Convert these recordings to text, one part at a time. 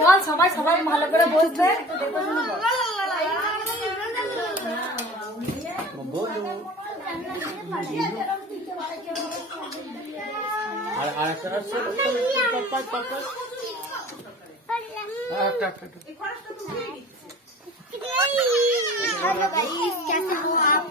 বল সবাই সবাই ভালো করে বলছে हेलो गाइस, कैसे हो आप?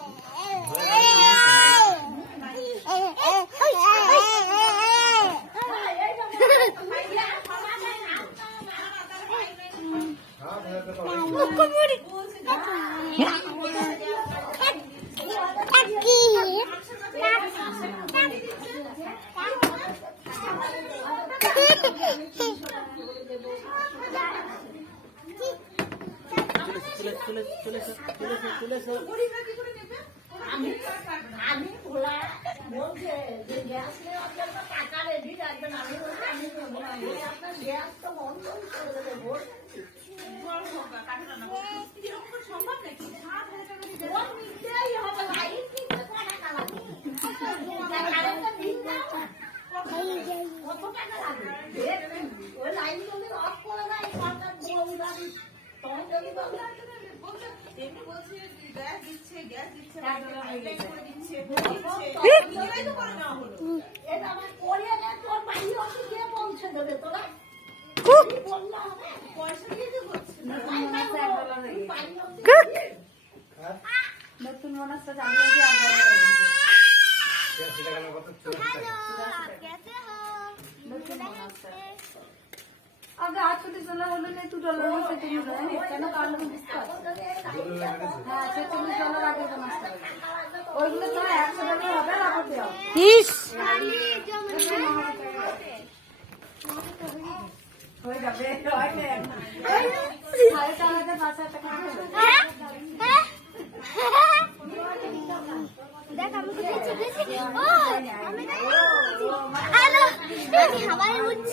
নতুন মনস্য আগে आज छोटे चला হলো না তুই ডলার মধ্যে তুমি জানি কেন কালো বুঝতে হ্যাঁ সে তুমি ডলার আগে নষ্ট ওইগুলো তো 100 ডলার হবে না করতে ইস হয়ে যাবে হয় না সাড়ে 4,000 টাকা देख हम कुछ चीजें ओ हेलो हमारे कुछ